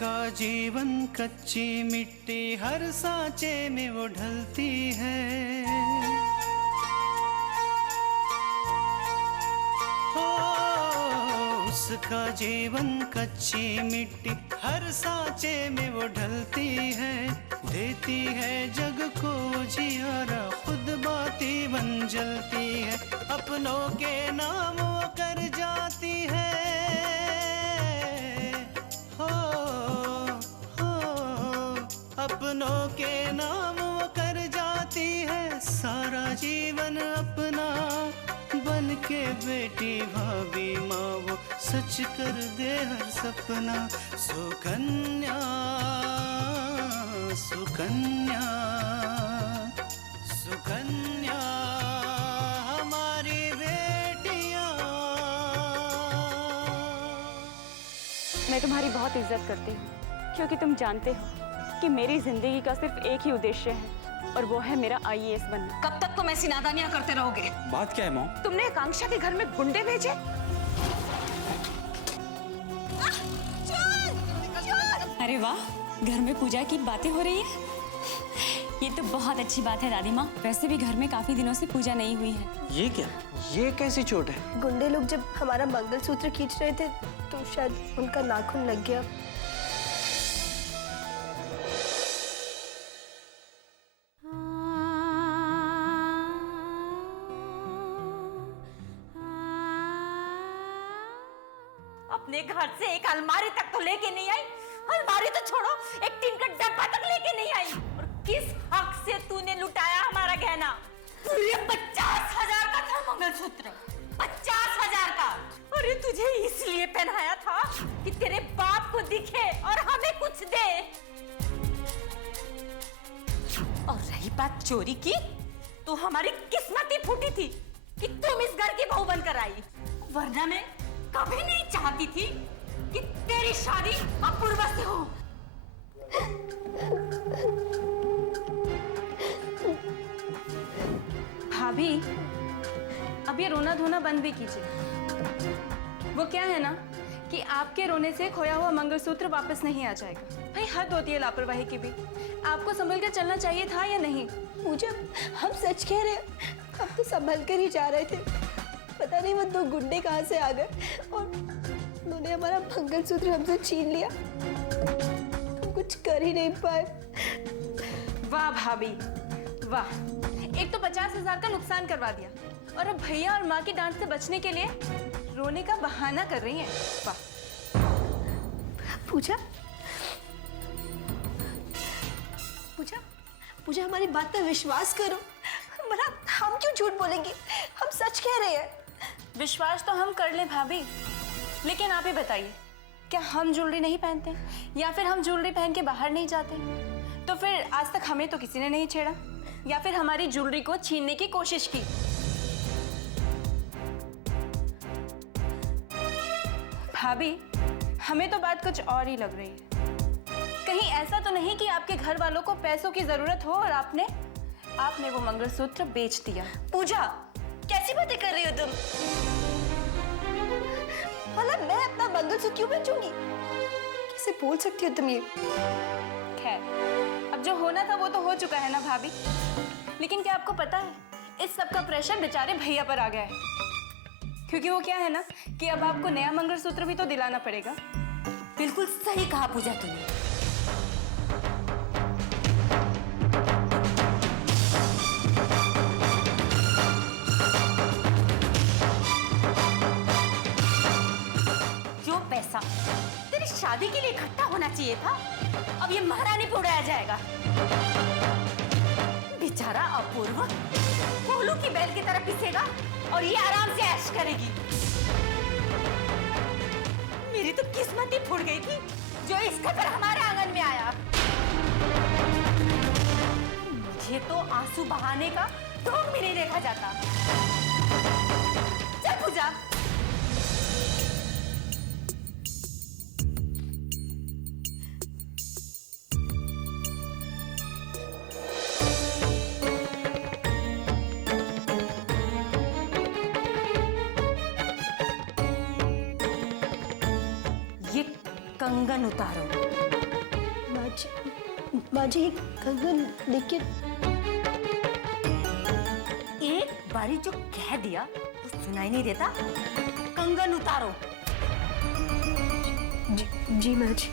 उसका जीवन कच्ची मिट्टी, हर सांचे में वो ढलती है। उसका जीवन कच्ची मिट्टी, हर सांचे में वो ढलती है। देती है जग को जियारा, खुद बाती बन जलती है। अपनों के नाम वो कर जाती है। हो अपनों के नाम वो कर जाती है। सारा जीवन अपना बन के बेटी भाभी माँ वो सच कर दे हर सपना। सुकन्या सुकन्या सुकन्या हमारी बेटियाँ। मैं तुम्हारी बहुत इज्जत करती हूँ, क्योंकि तुम जानते हो कि मेरी जिंदगी का सिर्फ एक ही उद्देश्य है, और वो है मेरा IAS बनना। कब तक तुम ऐसी नादानियां करते रहोगे? बात क्या है मॉम? तुमने आकांक्षा के घर में गुंडे भेजे? अरे वाह, घर में पूजा की बातें हो रही है। ये तो बहुत अच्छी बात है दादी माँ। वैसे भी घर में काफी दिनों से पूजा नहीं हुई है। ये क्या? ये कैसी चोट है? गुंडे लोग जब हमारा मंगलसूत्र खींच रहे थे तो शायद उनका नाखून लग गया। अपने घर से एक अलमारी तक तो लेके नहीं आई। अलमारी तो छोड़ो, एक टीन का डब्बा तक लेके नहीं आई। और किस हक से तूने लुटाया हमारा गहना? ये 50,000 का था मंगलसूत्र, 50,000 का। अरे तुझे इसलिए पहनाया था कि तेरे बाप को दिखे और हमें कुछ दे। और रही बात चोरी की, तो हमारी किस्मत ही फूटी थी कि तुम इस घर की बहू बनकर आई, वरना मैं कभी नहीं चाहती थी कि तेरी शादी अपूर्वा से हो। भाभी, अब ये रोना धोना बंद भी कीजिए। वो क्या है ना कि आपके रोने से खोया हुआ मंगलसूत्र वापस नहीं आ जाएगा। भाई हद होती है लापरवाही की भी। आपको संभल कर चलना चाहिए था या नहीं? मुझे हम सच कह रहे हैं, हम तो संभल कर ही जा रहे थे। पता नहीं वो दो गुंडे कहाँ से आ गए और उन्होंने हमारा मंगलसूत्र हमसे छीन लिया। हम कुछ कर ही नहीं पाए। वाह भाभी वाह, एक तो 50,000 का नुकसान करवा दिया, और अब भैया और माँ की डांट से बचने के लिए रोने का बहाना कर रही हैं। वाह। पूजा पूजा पूजा, हमारी बात पर विश्वास करो। हम क्यों झूठ बोलेंगे? हम सच कह रहे हैं। विश्वास तो हम कर लें भाभी, लेकिन आप ही बताइए, क्या हम ज्वेलरी नहीं पहनते, या फिर हम ज्वेलरी पहन के बाहर नहीं जाते? तो फिर आज तक हमें तो किसी ने नहीं छेड़ा, या फिर हमारी ज्वेलरी को छीनने की कोशिश की। भाभी, हमें तो बात कुछ और ही लग रही है। कहीं ऐसा तो नहीं कि आपके घर वालों को पैसों की जरूरत हो और आपने वो मंगलसूत्र बेच दिया? पूजा, कैसी बातें कर रही हो तुम? मतलब मैं अपना मंगलसूत्र क्यों बेचूंगी? कैसे बोल सकती हो तुम ये? खैर, अब जो होना था वो तो हो चुका है ना भाभी। लेकिन क्या आपको पता है, इस सब का प्रेशर बेचारे भैया पर आ गया है। क्योंकि वो क्या है ना कि अब आपको नया मंगलसूत्र भी तो दिलाना पड़ेगा। बिल्कुल सही कहा पूजा तूने। जो पैसा तेरी शादी के लिए इकट्ठा होना चाहिए था, अब ये महारानी पे उड़ाया जाएगा। बेचारा अपूर्व कोलू की बैल की तरह पिसेगा और ये आराम से ऐश करेगी। मेरी तो किस्मत ही फूट गई थी जो इस कदर हमारे आंगन में आया। मुझे तो आंसू बहाने का ढोंग भी नहीं देखा जाता। चल पूजा। कंगन उतारो। माँ जी कंगन, लेकिन एक बारी जो कह दिया तो सुनाई नहीं देता। कंगन उतारो। जी माँ जी।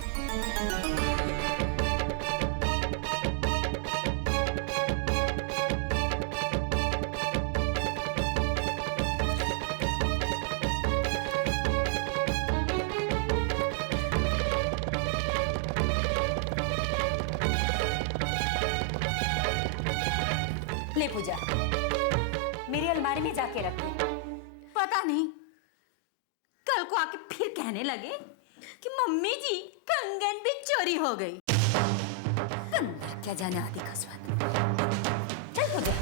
ले पूजा, मेरी अलमारी में जाके रख दे। पता नहीं कल को आके फिर कहने लगे कि मम्मी जी कंगन भी चोरी हो गई। कंगन क्या जाने आदि खसवत। चल पूजा।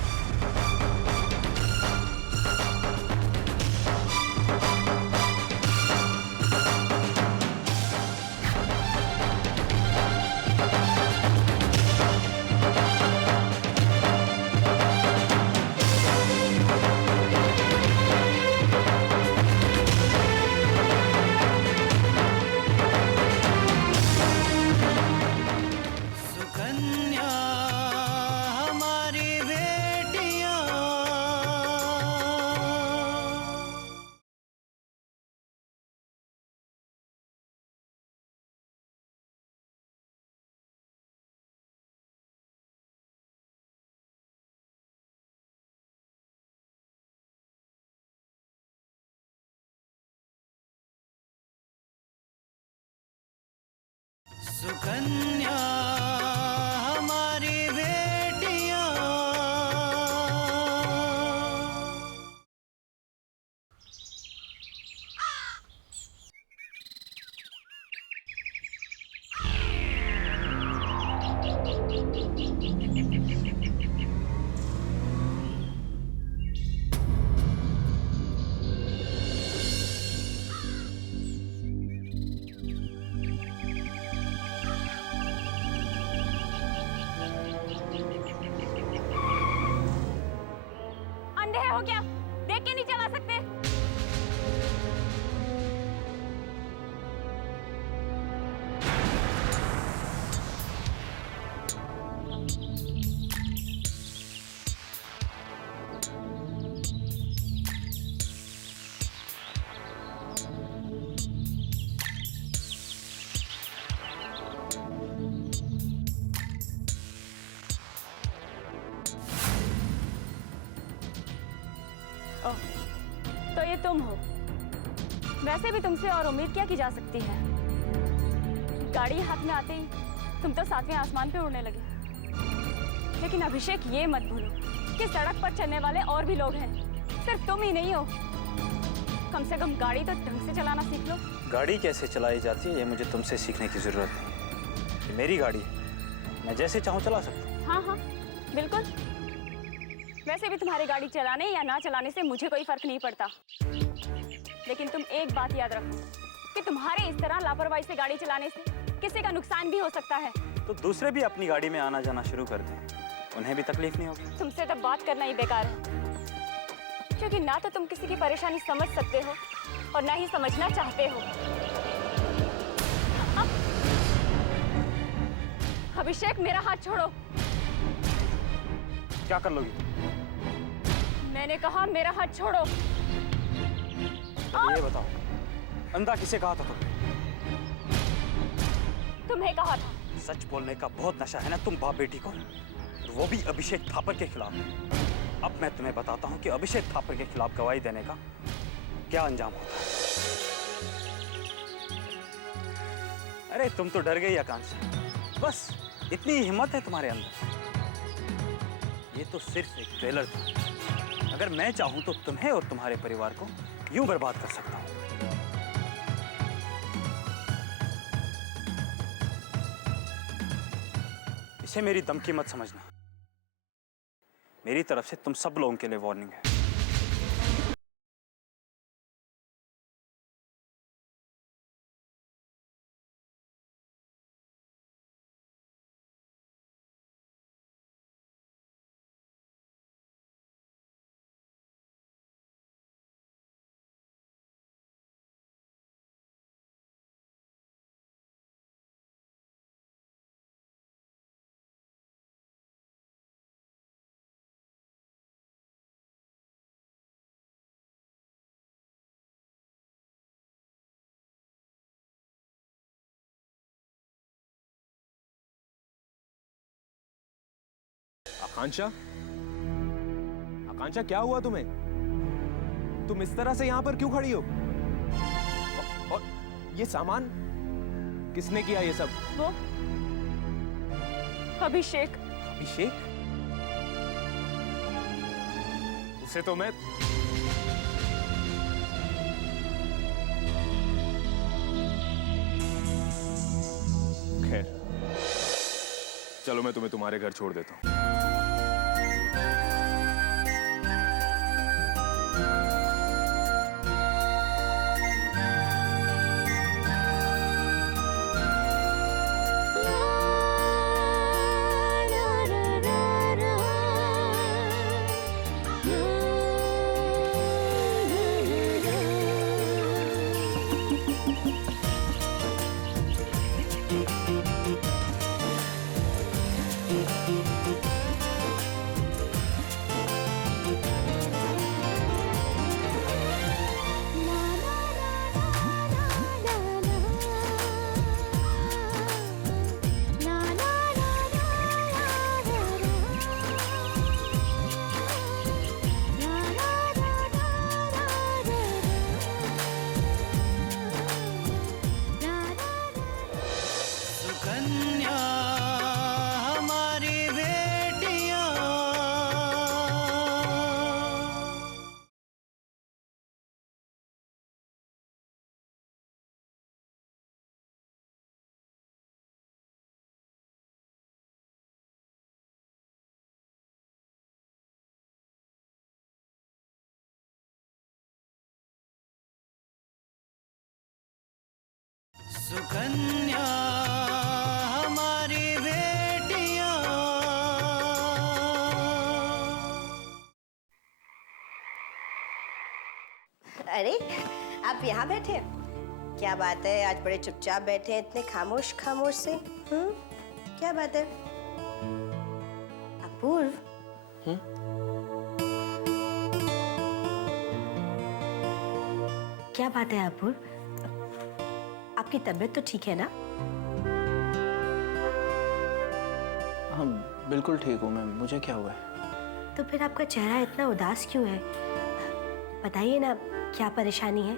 सुकन्या हमारी बेटियां। सुकन्या हमारी बेटियां। अंधे हो क्या? देख के नहीं चला सकते? ओह, तो ये तुम हो। वैसे भी तुमसे और उम्मीद क्या की जा सकती है। गाड़ी हाथ में आते ही तुम तो सातवें आसमान पे उड़ने लगे। लेकिन अभिषेक ये मत भूलो कि सड़क पर चलने वाले और भी लोग हैं, सिर्फ तुम ही नहीं हो। कम से कम गाड़ी तो ढंग से चलाना सीख लो। गाड़ी कैसे चलाई जाती है ये मुझे तुमसे सीखने की जरूरत नहीं। ये मेरी गाड़ी है, मैं जैसे चाहूँ चला सकता हूँ। हाँ हाँ बिल्कुल। वैसे भी तुम्हारी गाड़ी चलाने या ना चलाने से मुझे कोई फर्क नहीं पड़ता। लेकिन तुम एक बात याद रखो कि तुम्हारे इस तरह लापरवाही से गाड़ी चलाने से किसी का नुकसान भी हो सकता है। तो दूसरे भी अपनी गाड़ी में आना जाना शुरू कर दें, उन्हें भी तकलीफ नहीं होगी। तुमसे तो बात करना ही बेकार है, क्योंकि ना तो तुम किसी की परेशानी समझ सकते हो और ना ही समझना चाहते हो। अभिषेक मेरा हाथ छोड़ो। क्या कर लोगी? मैंने कहा मेरा हाथ छोड़ो। ये बताओ, अंधा किसे कहा था तुमने? तुम्हें कहा था। सच बोलने का बहुत नशा है ना तुम बाप बेटी को, और वो भी अभिषेक थापर के खिलाफ। अब मैं तुम्हें बताता हूँ कि अभिषेक थापर के खिलाफ गवाही देने का क्या अंजाम होता है। अरे तुम तो डर गई आकांक्षा, बस इतनी हिम्मत है तुम्हारे अंदर। ये तो सिर्फ एक ट्रेलर था। अगर मैं चाहूं तो तुम्हें और तुम्हारे परिवार को यूं बर्बाद कर सकता हूं। इसे मेरी धमकी मत समझना, मेरी तरफ से तुम सब लोगों के लिए वार्निंग है। आकांक्षा, आकांक्षा क्या हुआ तुम्हें? तुम इस तरह से यहाँ पर क्यों खड़ी हो? और ये सामान किसने किया ये सब? वो अभिषेक। अभिषेक? उसे तो मैं खैर, चलो मैं तुम्हें तुम्हारे घर छोड़ देता हूँ। सुकन्या हमारी बेटियां। सुकन्या हमारी बेटियां। अरे आप यहाँ बैठे हैं? क्या बात है, आज बड़े चुपचाप बैठे हैं, इतने खामोश खामोश से। क्या बात है? अपूर्व। क्या बात है अपूर्व? आपकी तबीयत तो ठीक है ना? हाँ बिल्कुल ठीक हूँ मैम, मुझे क्या हुआ है? तो फिर आपका चेहरा इतना उदास क्यों है? बताइए ना, क्या परेशानी है?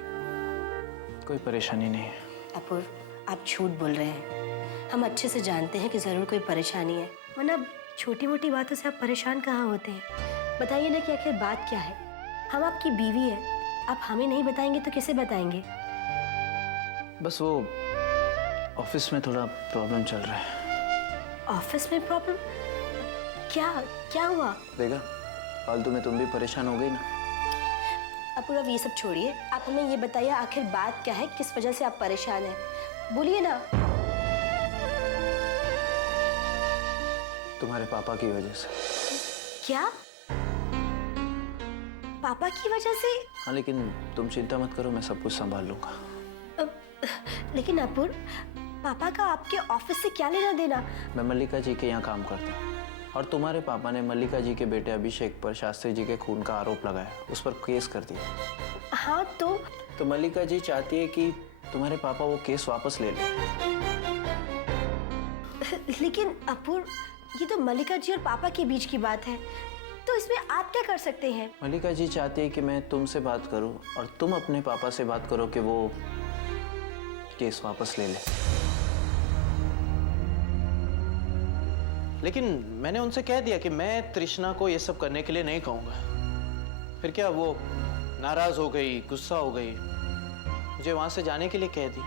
कोई परेशानी नहीं है। अपूर्व, आप झूठ बोल रहे हैं। हम अच्छे से जानते हैं कि जरूर कोई परेशानी है, वरना छोटी मोटी बातों से आप परेशान कहाँ होते हैं। बताइए ना कि आखिर बात क्या है? हम आपकी बीवी है, आप हमें नहीं बताएंगे तो किसे बताएंगे? बस वो ऑफिस में थोड़ा प्रॉब्लम चल रहा है। ऑफिस में प्रॉब्लम? क्या हुआ? देखा, फालतू में तुम भी परेशान हो गई ना। अपूर्व, अब ये सब छोड़िए, आप हमें ये बताइए आखिर बात क्या है, किस वजह से आप परेशान हैं? बोलिए ना। तुम्हारे पापा की वजह से। क्या? पापा की वजह से? हाँ लेकिन तुम चिंता मत करो, मैं सब कुछ संभाल लूंगा। लेकिन अपूर्व, पापा का आपके ऑफिस से क्या लेना देना? मैं मल्लिका जी के यहाँ काम करता हूँ और तुम्हारे पापा ने मल्लिका जी के बेटे अभिषेक पर शास्त्री जी के खून का आरोप लगाया, उस पर केस कर दिया। हाँ तो मल्लिका जी चाहती है कि तुम्हारे पापा वो केस वापस ले लें। लेकिन अपूर्व, ये तो मल्लिका जी और पापा के बीच की बात है, तो इसमें आप क्या कर सकते हैं? मल्लिका जी चाहती है कि मैं तुमसे बात करूं और तुम अपने पापा से बात करो कि वो केस वापस ले ले। लेकिन मैंने उनसे कह दिया कि मैं तृष्णा को ये सब करने के लिए नहीं कहूंगा। फिर क्या, वो नाराज हो गई, गुस्सा हो गई, मुझे वहां से जाने के लिए कह दी।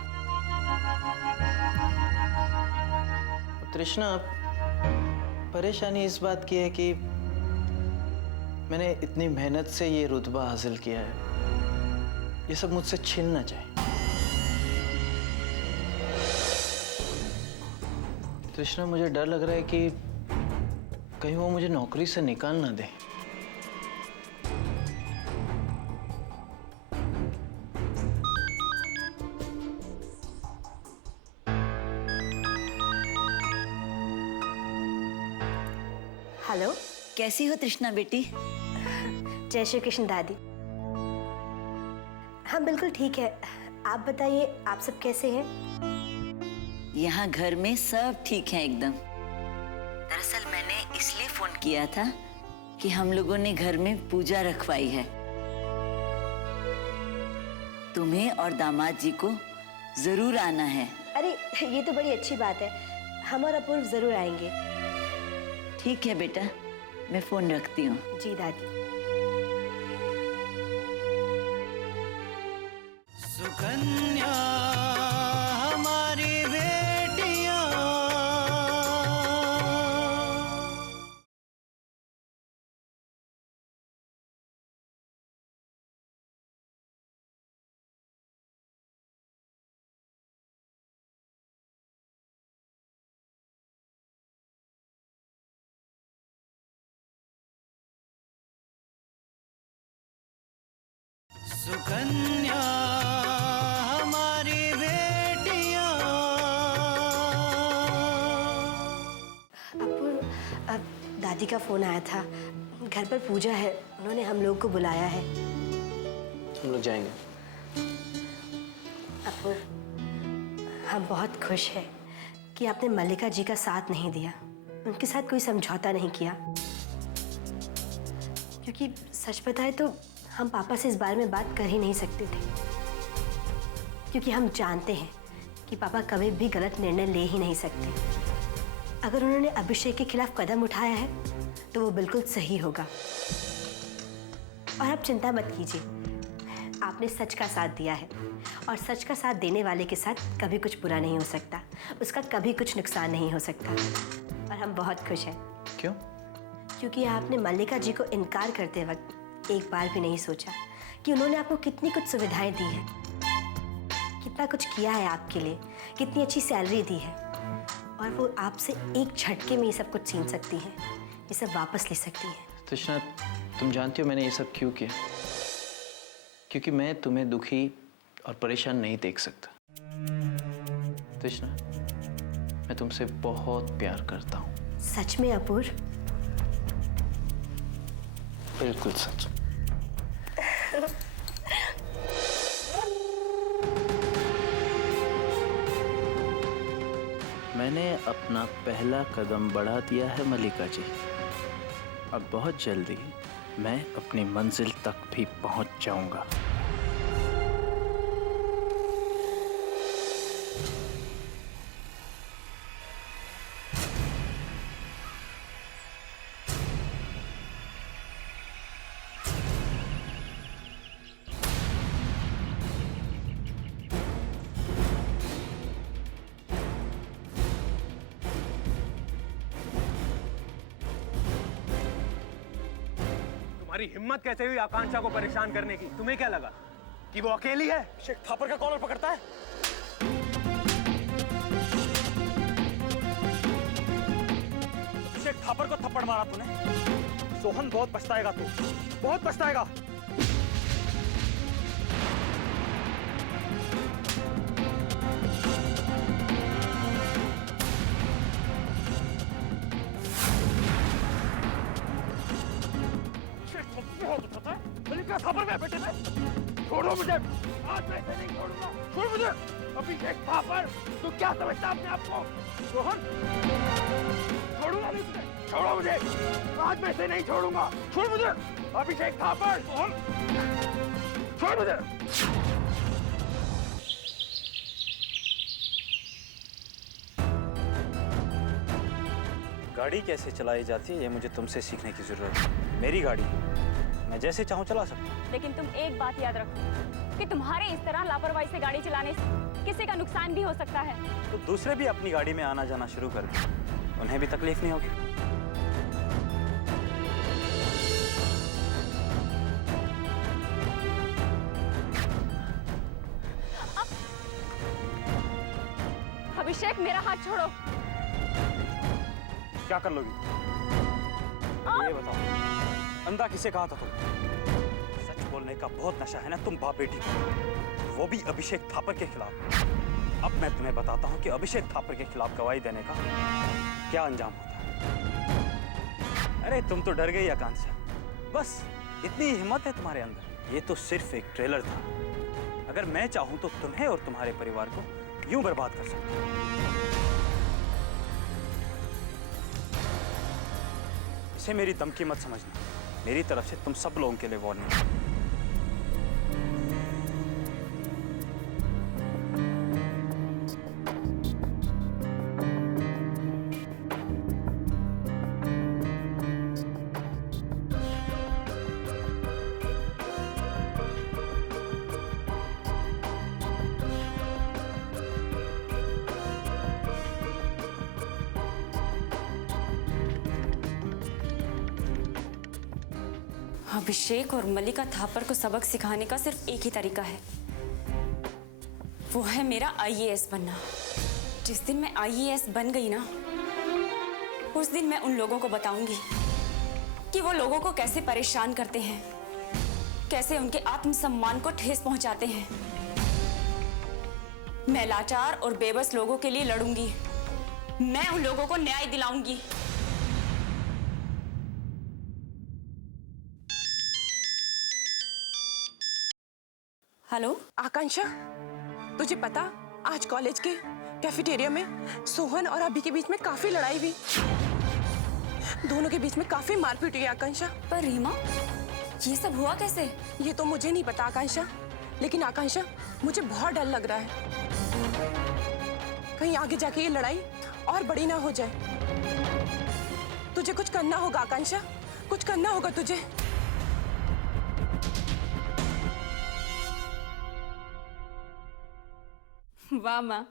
तृष्णा, परेशानी इस बात की है कि मैंने इतनी मेहनत से ये रुतबा हासिल किया है, ये सब मुझसे छिन ना जाए। तृष्णा, मुझे डर लग रहा है कि कहीं वो मुझे नौकरी से निकाल ना दे। हेलो, कैसी हो तृष्णा बेटी? जय श्री कृष्ण दादी। हाँ बिल्कुल ठीक है, आप बताइए, आप सब कैसे हैं? यहाँ घर में सब ठीक है एकदम। दरअसल मैंने इसलिए फोन किया था कि हम लोगों ने घर में पूजा रखवाई है। तुम्हें और दामाद जी को जरूर आना है। अरे ये तो बड़ी अच्छी बात है, हम और अपूर्व जरूर आएंगे। ठीक है बेटा, मैं फोन रखती हूँ। जी दादी। सुकन्या हमारी बेटियां, सुकन्या हमारी बेटियां। अपूर्व, दादी का फोन आया था, घर पर पूजा है, उन्होंने हम लोग को बुलाया है। हम लोग जाएंगे। अपूर्व, हम बहुत खुश हैं कि आपने मल्लिका जी का साथ नहीं दिया, उनके साथ कोई समझौता नहीं किया। क्योंकि सच बताए तो हम पापा से इस बारे में बात कर ही नहीं सकते थे, क्योंकि हम जानते हैं कि पापा कभी भी गलत निर्णय ले ही नहीं सकते। अगर उन्होंने अभिषेक के खिलाफ कदम उठाया है तो वो बिल्कुल सही होगा। और आप चिंता मत कीजिए, आपने सच का साथ दिया है और सच का साथ देने वाले के साथ कभी कुछ बुरा नहीं हो सकता, उसका कभी कुछ नुकसान नहीं हो सकता। और हम बहुत खुश हैं। क्यों? क्योंकि आपने मल्लिका जी को इनकार करते वक्त एक बार भी नहीं सोचा कि उन्होंने आपको कितनी कुछ सुविधाएं दी है, कितना कुछ किया है आपके लिए, कितनी अच्छी सैलरी दी है, और वो आपसे एक झटके में ये सब कुछ छीन सकती हैं, ये सब वापस ले सकती हैं। तृष्णा, तुम जानती हो मैंने ये सब क्यों किया? क्योंकि मैं तुम्हें दुखी और परेशान नहीं देख सकता। तृष्णा, मैं तुमसे बहुत प्यार करता हूँ। सच में अपूर्व? बिल्कुल सच। मैंने अपना पहला कदम बढ़ा दिया है मल्लिका जी। अब बहुत जल्दी मैं अपनी मंजिल तक भी पहुंच जाऊंगा। तुम्हारी हिम्मत कैसे हुई आकांक्षा को परेशान करने की? तुम्हें क्या लगा कि वो अकेली है? शेख थापर का कॉलर पकड़ता है। शेख थापर को थप्पड़ मारा तूने। सोहन बहुत पछताएगा, तू बहुत पछताएगा। थापर में बेटे में छोड़ो मुझे, आज मैं इसे नहीं छोड़ूंगा। छोड़ मुझे। अभिषेक थापर, तू क्या समझता अपने आप को? रोहन, छोड़ूंगा नहीं तुझे, छोड़ो मुझे, आज मैं इसे नहीं छोड़ूंगा। छोड़ मुझे। अभिषेक थापर, रोहन, छोड़ मुझे। गाड़ी कैसे चलाई जाती है ये मुझे तुमसे सीखने की जरूरत है। मेरी गाड़ी मैं जैसे चाहूं चला सकता हूं। लेकिन तुम एक बात याद रखो कि तुम्हारे इस तरह लापरवाही से गाड़ी चलाने से किसी का नुकसान भी हो सकता है। तो दूसरे भी अपनी गाड़ी में आना जाना शुरू कर दें, उन्हें भी तकलीफ नहीं होगी। अभिषेक, मेरा हाथ छोड़ो। क्या कर लोगी? ये बताओ, अंधा किसे कहा था तुम? सच बोलने का बहुत नशा है ना तुम बाप बेटी को, वो भी अभिषेक थापर के खिलाफ। अब मैं तुम्हें बताता हूँ कि अभिषेक थापर के खिलाफ गवाही देने का क्या अंजाम होता है। अरे तुम तो डर गई आकांक्षा, बस इतनी हिम्मत है तुम्हारे अंदर। ये तो सिर्फ एक ट्रेलर था। अगर मैं चाहूँ तो तुम्हें और तुम्हारे परिवार को यूं बर्बाद कर सकता हूँ। इसे मेरी धमकी मत समझना, मेरी तरफ से तुम सब लोगों के लिए वार्निंग। अभिषेक और मल्लिका थापर को सबक सिखाने का सिर्फ एक ही तरीका है, वो है मेरा IAS बनना। जिस दिन मैं IAS बन गई ना, उस दिन मैं उन लोगों को बताऊंगी कि वो लोगों को कैसे परेशान करते हैं, कैसे उनके आत्मसम्मान को ठेस पहुंचाते हैं। मैं लाचार और बेबस लोगों के लिए लड़ूंगी, मैं उन लोगों को न्याय दिलाऊंगी। हेलो आकांक्षा, तुझे पता आज कॉलेज के कैफेटेरिया में सोहन और अभी के बीच में काफी लड़ाई हुई। दोनों के बीच में काफी मारपीट हुई आकांक्षा। पर रीमा, ये सब हुआ कैसे? ये तो मुझे नहीं पता आकांक्षा, लेकिन आकांक्षा मुझे बहुत डर लग रहा है, कहीं आगे जाके ये लड़ाई और बड़ी ना हो जाए। तुझे कुछ करना होगा आकांक्षा, कुछ करना होगा तुझे। वाह माँ,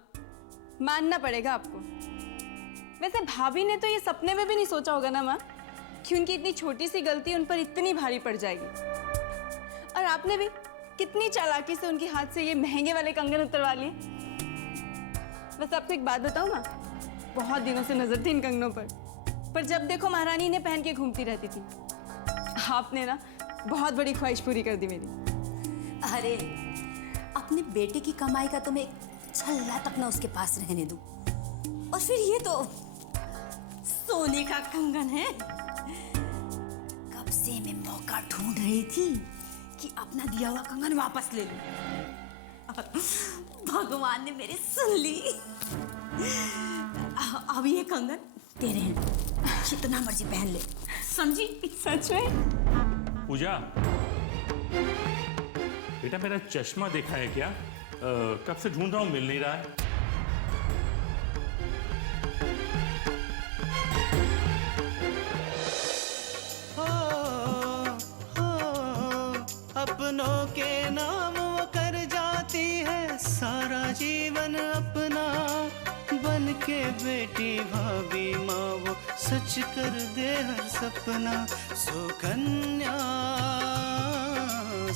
मानना पड़ेगा आपको। वैसे भाभी ने तो ये सपने में भी नहीं सोचा होगा ना माँ कि उनकी इतनी छोटी सी गलती उन पर इतनी भारी पड़ जाएगी। और आपने भी कितनी चालाकी से उनके हाथ से ये महंगे वाले कंगन उतरवा लिए। वैसे आपको एक बात बताऊँ माँ, बहुत दिनों से नजर थी इन कंगनों पर जब देखो महारानी ने पहन के घूमती रहती थी। आपने ना बहुत बड़ी ख्वाहिश पूरी कर दी मेरी। अरे, अपने बेटे की कमाई का तो मैं छल्ला तक ना उसके पास रहने दूं। और फिर ये तो सोने का कंगन है। कब से मैं मौका ढूंढ रही थी कि अपना दिया हुआ कंगन वापस ले लूं। भगवान ने मेरी सुन ली। अब ये कंगन तेरे हैं, जितना मर्जी पहन ले। समझी? सच में? पूजा, बेटा मेरा चश्मा देखा है क्या? कब से ढूंढ रहा हूं, मिल नहीं रहा है। अपनों के नाम वो कर जाती है सारा जीवन अपना, बन के बेटी भाभी माँ वो सच कर दे हर सपना। सुकन्या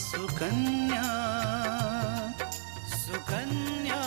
सुकन्या सुकन्या